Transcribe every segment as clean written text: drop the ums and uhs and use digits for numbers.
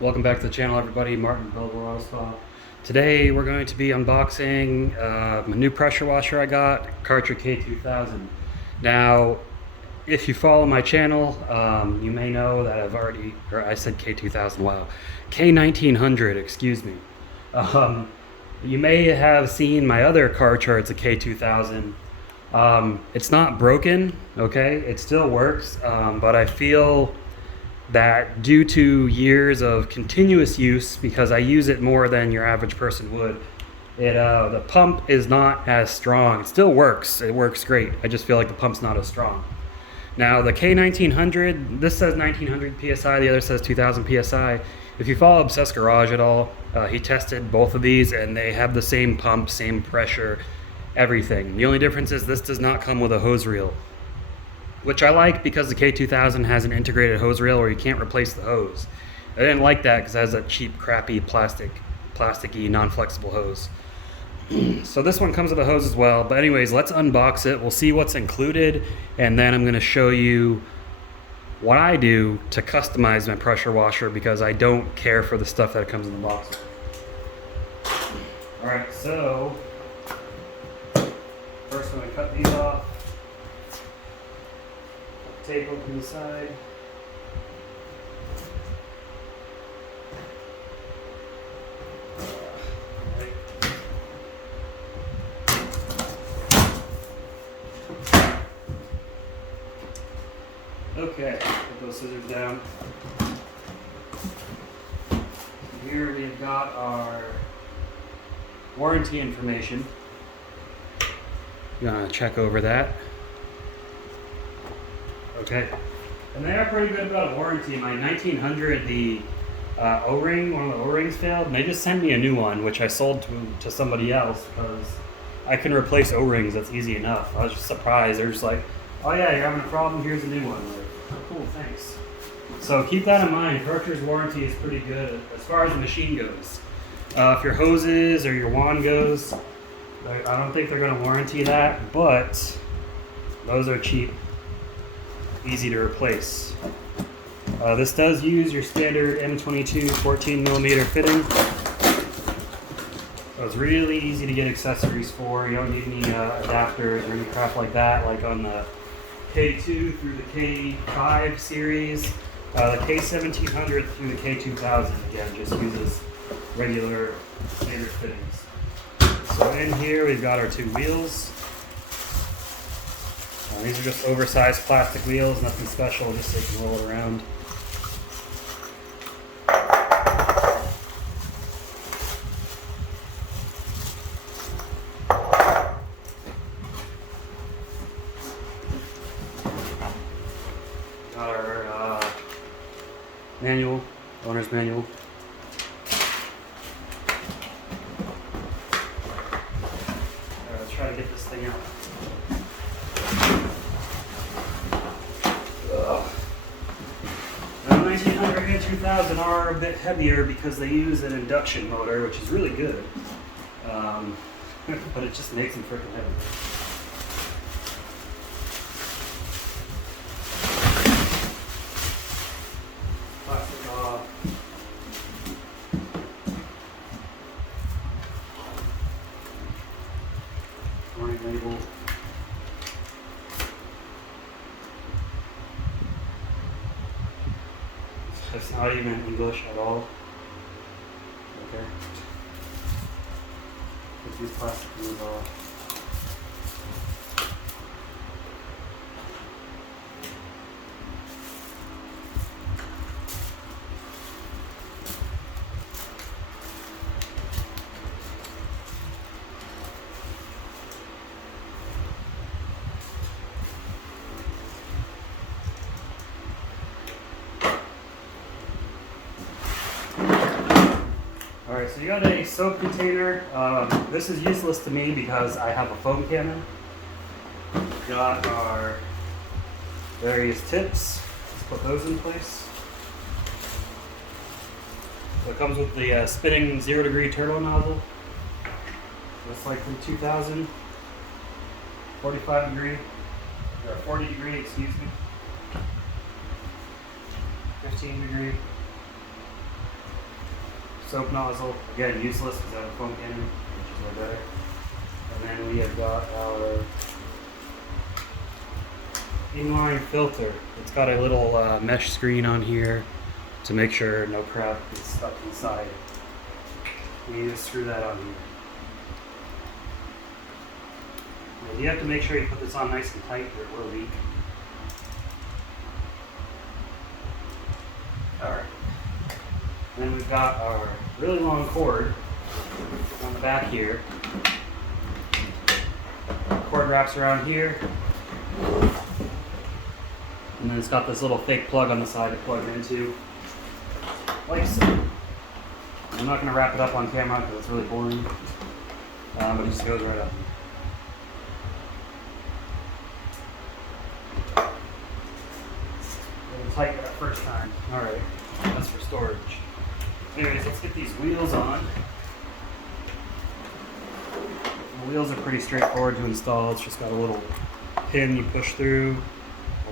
Welcome back to the channel, everybody. Martin, Belleville Auto Spa. Today we're going to be unboxing a new pressure washer I got, Karcher K2000. Now, if you follow my channel, you may know that I said K2000, wow. K1900, excuse me. You may have seen my other Karcher, it's a K2000. It's not broken, okay? It still works, but I feel that due to years of continuous use, because I use it more than your average person would, the pump is not as strong. It still works. It works great. I just feel like the pump's not as strong. Now the K1900, this says 1900 PSI, the other says 2000 PSI. If you follow Obsessed Garage at all, he tested both of these and they have the same pump, same pressure, everything. The only difference is this does not come with a hose reel, which I like because the K2000 has an integrated hose reel where you can't replace the hose. I didn't like that because it has a cheap, crappy, plasticky, non-flexible hose. So this one comes with a hose as well. But anyways, let's unbox it. We'll see what's included, and then I'm going to show you what I do to customize my pressure washer because I don't care for the stuff that comes in the box. All right, so first I'm going to cut these off. Tape open the side. Okay, put those scissors down. Here we've got our warranty information. Gonna check over that. Okay, and they are pretty good about a warranty. My 1900, the O-ring, one of the O-rings failed, and they just sent me a new one, which I sold to somebody else because I can replace O-rings. That's easy enough. I was just surprised. They're just like, "Oh yeah, you're having a problem. Here's a new one." Like, oh, cool, thanks. So keep that in mind. Karcher's warranty is pretty good as far as the machine goes. If your hoses or your wand goes, I don't think they're going to warranty that, but those are cheap. Easy to replace. This does use your standard M22 14mm fitting. So it's really easy to get accessories for. You don't need any adapters or any crap like that, like on the K2 through the K5 series. The K1700 through the K2000, again, just uses regular standard fittings. So in here we've got our two wheels. These are just oversized plastic wheels, nothing special, just so you can roll it around. Got our manual, owner's manual. Let's try to get this thing out. Now, 1900 and 2000 are a bit heavier because they use an induction motor, which is really good, but it just makes them freaking heavy. Plastic off. Warning label. It's not even English at all. Okay. Put these plastic wheels off. Alright, so you got a soap container. This is useless to me because I have a foam cannon. We've got our various tips. Let's put those in place. So it comes with the spinning 0-degree turbo nozzle. That's like from 2000, 45 degree, or 40 degree, excuse me. 15 degree. soap nozzle. Again, useless because I have a foam cannon, which is way better. And then we have got our inline filter. It's got a little mesh screen on here to make sure no crap is stuck inside. We need to screw that on here. And you have to make sure you put this on nice and tight or it will leak. Alright. Then we've got our really long cord on the back here. The cord wraps around here. And then it's got this little fake plug on the side to plug it into. Like so. I'm not going to wrap it up on camera because it's really boring. But it just goes right up. Tight that first time. Alright, that's for storage. Anyways, let's get these wheels on. The wheels are pretty straightforward to install. It's just got a little pin you push through,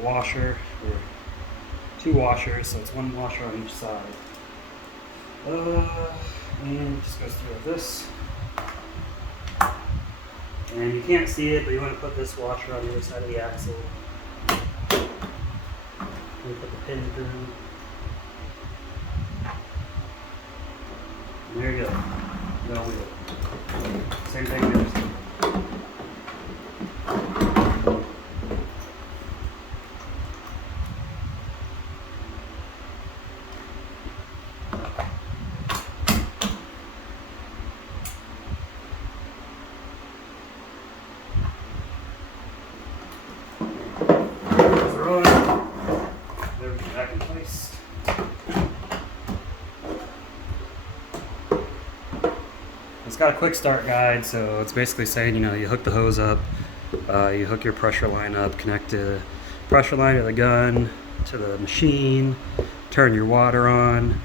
a washer, or two washers, so it's one washer on each side. And it just goes through like this. And you can't see it, but you want to put this washer on the other side of the axle. You put the pin through. And there you go. No wheel. Same thing the other side. Back in place. It's got a quick start guide, so it's basically saying, you know, you hook the hose up, you hook your pressure line up, connect the pressure line to the gun, to the machine, turn your water on,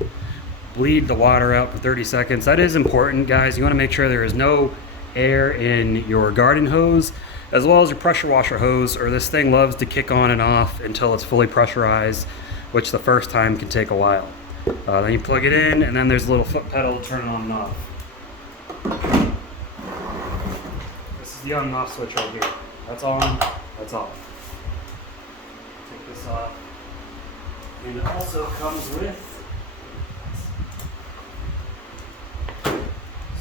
bleed the water out for 30 seconds. That is important, guys. You want to make sure there is no air in your garden hose, as well as your pressure washer hose, or this thing loves to kick on and off until it's fully pressurized, which the first time can take a while. Then you plug it in, and then there's a little foot pedal to turn it on and off. This is the on and off switch right here. That's on, that's off. Take this off. And it also comes with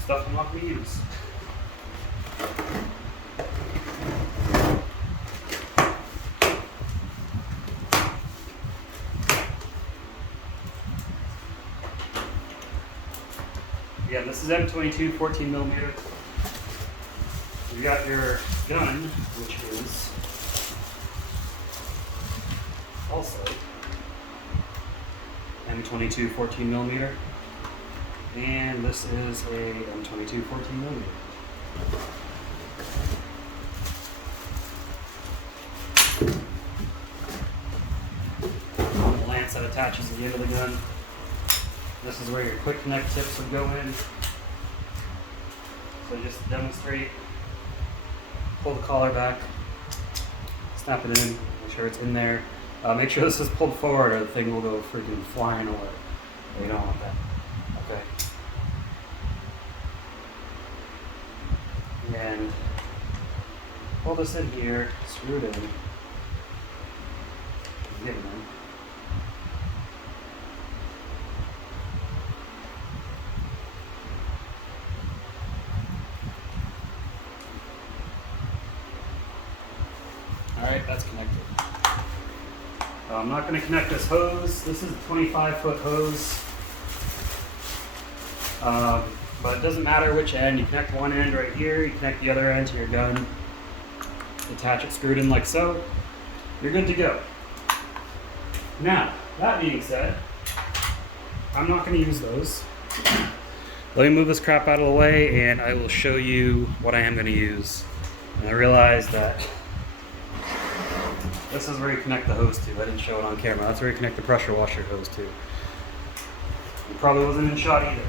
stuff I'm not going to use. Yeah, this is M22 14mm. You got your gun, which is also M22 14mm, and this is a M22 14mm. The lance that attaches to the end of the gun. This is where your quick connect tips would go in. So just to demonstrate, pull the collar back, snap it in, make sure it's in there. Make sure this is pulled forward or the thing will go freaking flying away. You don't want that. Okay. And pull this in here, screw it in. Get it in. Alright, that's connected. I'm not going to connect this hose. This is a 25-foot hose. But it doesn't matter which end. You connect one end right here, you connect the other end to your gun, attach it screwed in like so. You're good to go. Now, that being said, I'm not going to use those. Let me move this crap out of the way and I will show you what I am going to use. And I realized that this is where you connect the hose to. I didn't show it on camera. That's where you connect the pressure washer hose to. It probably wasn't in shot either.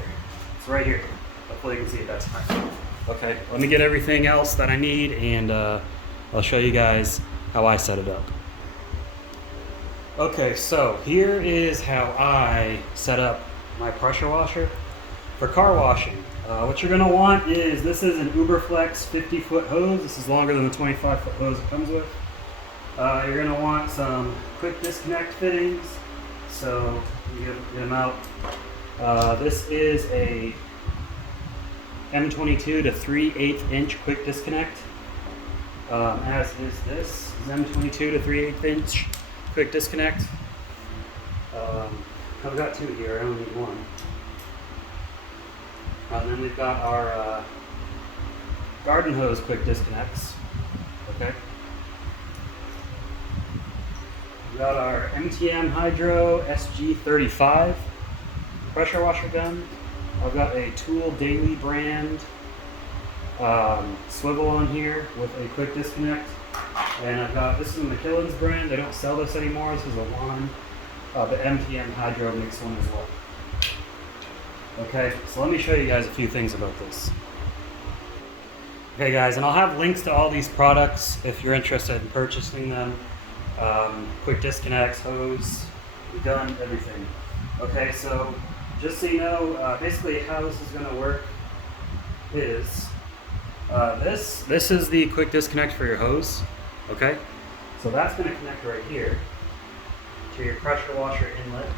It's right here. Hopefully you can see it. That's fine. Okay, let me get everything else that I need and I'll show you guys how I set it up. Okay, so here is how I set up my pressure washer. For car washing, what you're going to want is, this is an Uberflex 50-foot hose. This is longer than the 25-foot hose it comes with. You're going to want some quick disconnect fittings, so you get them out. This is a M22 to 3/8 inch quick disconnect, as is this M22 to 3/8 inch quick disconnect. I've got two here, I only need one. And then we've got our garden hose quick disconnects. Okay. We've got our MTM Hydro SG35 pressure washer gun. I've got a Tool Daily brand swivel on here with a quick disconnect. And I've got, this is a McKillen's brand. They don't sell this anymore. This is a line. The MTM Hydro makes one as well. Okay, so let me show you guys a few things about this. Okay guys, and I'll have links to all these products if you're interested in purchasing them. Quick disconnects, hose, gun, everything. Okay, so just so you know, basically how this is going to work is this is the quick disconnect for your hose. Okay, so that's going to connect right here to your pressure washer inlet.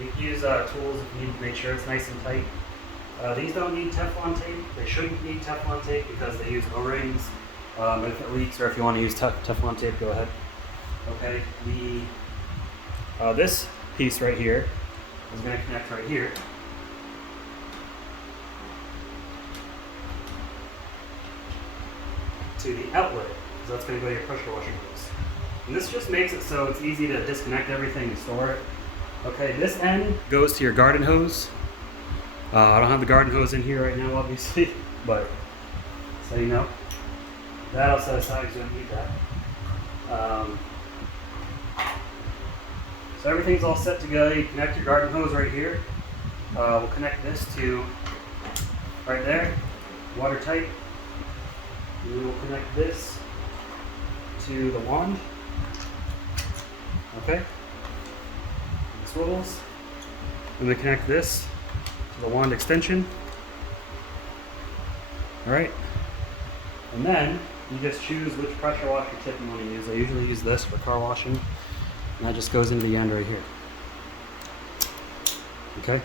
You can use tools if you need to make sure it's nice and tight. These don't need Teflon tape. They shouldn't need Teflon tape because they use O-rings. If it leaks or if you want to use Teflon tape, go ahead. Okay, this piece right here is going to connect right here. To the outlet, so that's going to go to your pressure washer hose. And this just makes it so it's easy to disconnect everything and store it. Okay, this end goes to your garden hose. I don't have the garden hose in here right now, obviously, but so you know. That I'll set aside because you don't need that. So everything's all set to go. You connect your garden hose right here. We'll connect this to right there, watertight. And we will connect this to the wand. Okay. Swivels, and we connect this to the wand extension. Alright, and then you just choose which pressure washer tip you want to use. I usually use this for car washing, and that just goes into the end right here. Okay,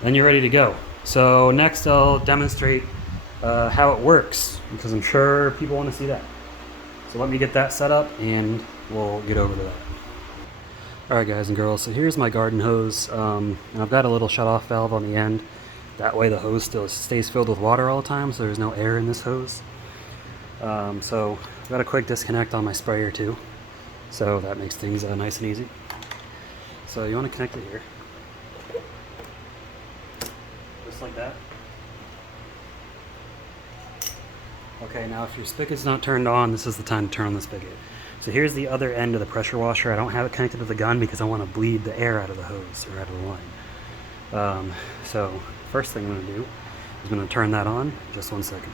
then you're ready to go. So next I'll demonstrate how it works, because I'm sure people want to see that. So let me get that set up and we'll get over to that. Alright guys and girls, so here's my garden hose, and I've got a little shut-off valve on the end. That way the hose still stays filled with water all the time, so there's no air in this hose. So I've got a quick disconnect on my sprayer too, so that makes things nice and easy. So you want to connect it here, just like that. Okay, now if your spigot's not turned on, this is the time to turn on the spigot. So here's the other end of the pressure washer. I don't have it connected to the gun because I want to bleed the air out of the hose or out of the line. So first thing I'm going to do is I'm going to turn that on. Just 1 second.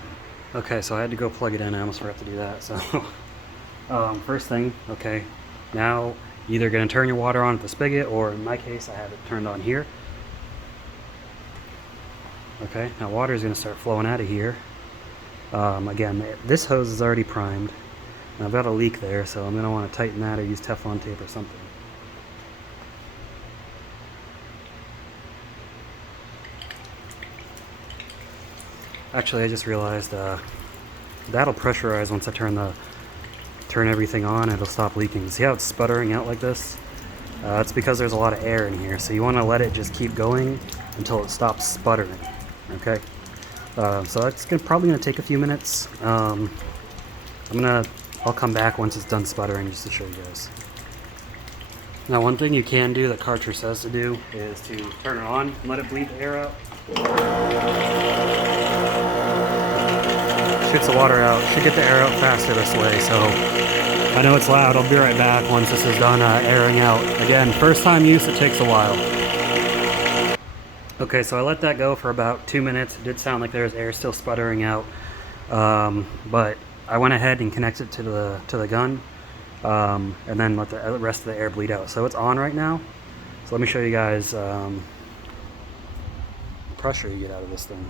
Okay, so I had to go plug it in. I almost forgot to do that. So first thing, okay, now you're either going to turn your water on at the spigot, or in my case I have it turned on here. Okay, now water is going to start flowing out of here. Again, this hose is already primed. And I've got a leak there, so I'm going to want to tighten that or use Teflon tape or something. Actually, I just realized that'll pressurize once I turn everything on. It'll stop leaking. See how it's sputtering out like this? It's because there's a lot of air in here, so you want to let it just keep going until it stops sputtering. Okay, so that's probably going to take a few minutes. I'll come back once it's done sputtering just to show you guys. Now one thing you can do that Karcher says to do is to turn it on and let it bleed the air out. Shoots the water out. Should get the air out faster this way, so I know it's loud. I'll be right back once this is done airing out. Again, first time use, it takes a while. Okay, so I let that go for about 2 minutes. It did sound like there's air still sputtering out, but I went ahead and connected it to the gun. and then let the rest of the air bleed out. So it's on right now. So let me show you guys the pressure you get out of this thing.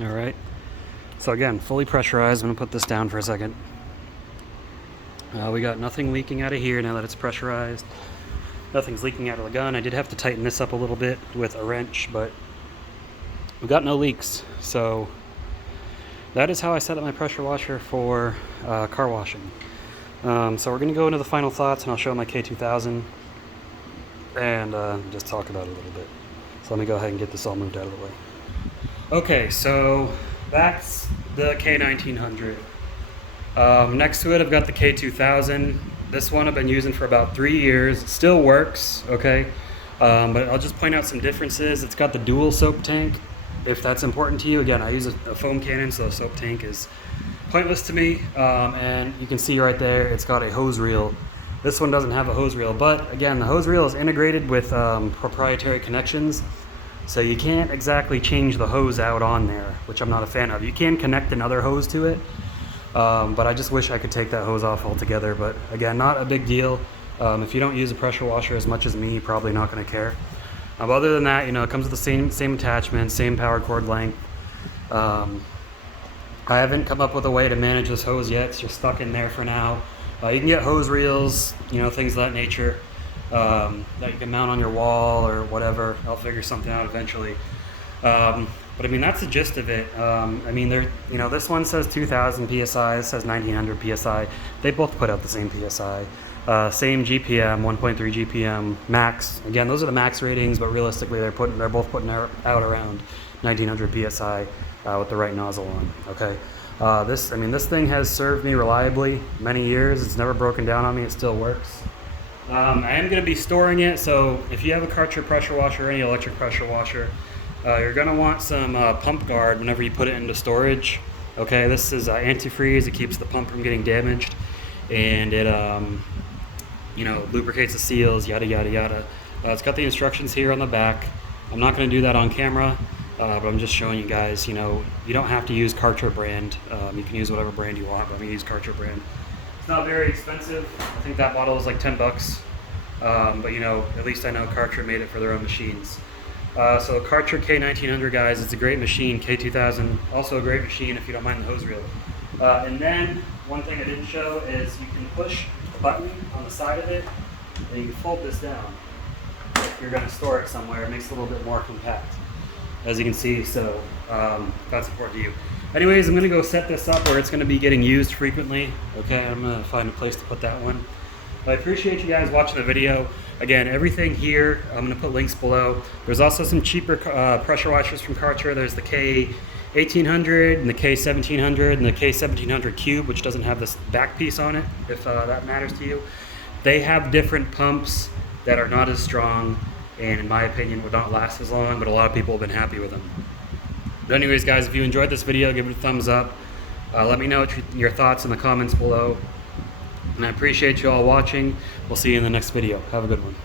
All right, so again, fully pressurized. I'm gonna put this down for a second. We got nothing leaking out of here now that it's pressurized. Nothing's leaking out of the gun. I did have to tighten this up a little bit with a wrench, but we got no leaks. So that is how I set up my pressure washer for car washing. So we're gonna go into the final thoughts, and I'll show my K2000 and just talk about it a little bit. So let me go ahead and get this all moved out of the way. Okay, so that's the K1900. Next to it, I've got the K2000. This one I've been using for about 3 years. It still works, okay? But I'll just point out some differences. It's got the dual soap tank, if that's important to you. Again, I use a foam cannon, so a soap tank is pointless to me. And you can see right there, it's got a hose reel. This one doesn't have a hose reel, but again, the hose reel is integrated with proprietary connections. So you can't exactly change the hose out on there, which I'm not a fan of. You can connect another hose to it, but I just wish I could take that hose off altogether. But again, not a big deal. If you don't use a pressure washer as much as me, you're probably not going to care. But other than that, you know, it comes with the same attachment, same power cord length. I haven't come up with a way to manage this hose yet. It's just stuck in there for now. You can get hose reels, you know, things of that nature. That you can mount on your wall or whatever. I'll figure something out eventually. But I mean, that's the gist of it. I mean, you know, this one says 2000 PSI, this says 1900 PSI. They both put out the same PSI. Same GPM, 1.3 GPM max. Again, those are the max ratings, but realistically, they're both putting out around 1900 PSI with the right nozzle on. Okay. This thing has served me reliably many years. It's never broken down on me. It still works. I am going to be storing it, so if you have a Karcher pressure washer or any electric pressure washer, you're going to want some pump guard whenever you put it into storage. Okay, this is antifreeze. It keeps the pump from getting damaged, and it you know, lubricates the seals, yada yada yada. It's got the instructions here on the back. I'm not going to do that on camera, but I'm just showing you guys, you know, you don't have to use Karcher brand. You can use whatever brand you want, but I'm going to use Karcher brand. It's not very expensive. I think that bottle is like 10 bucks. But you know, at least I know Karcher made it for their own machines. So Karcher K1900, guys, it's a great machine. K2000, also a great machine if you don't mind the hose reel. And then one thing I didn't show is you can push the button on the side of it, and you can fold this down. If you're going to store it somewhere, it makes it a little bit more compact, as you can see. So that's important to you. Anyways, I'm going to go set this up where it's going to be getting used frequently. Okay, I'm going to find a place to put that one. I appreciate you guys watching the video. Again, everything here, I'm going to put links below. There's also some cheaper pressure washers from Karcher. There's the K1800 and the K1700 and the K1700 Cube, which doesn't have this back piece on it, if that matters to you. They have different pumps that are not as strong, and in my opinion would not last as long, but a lot of people have been happy with them. But anyways, guys, if you enjoyed this video, give it a thumbs up. Let me know your thoughts in the comments below. And I appreciate you all watching. We'll see you in the next video. Have a good one.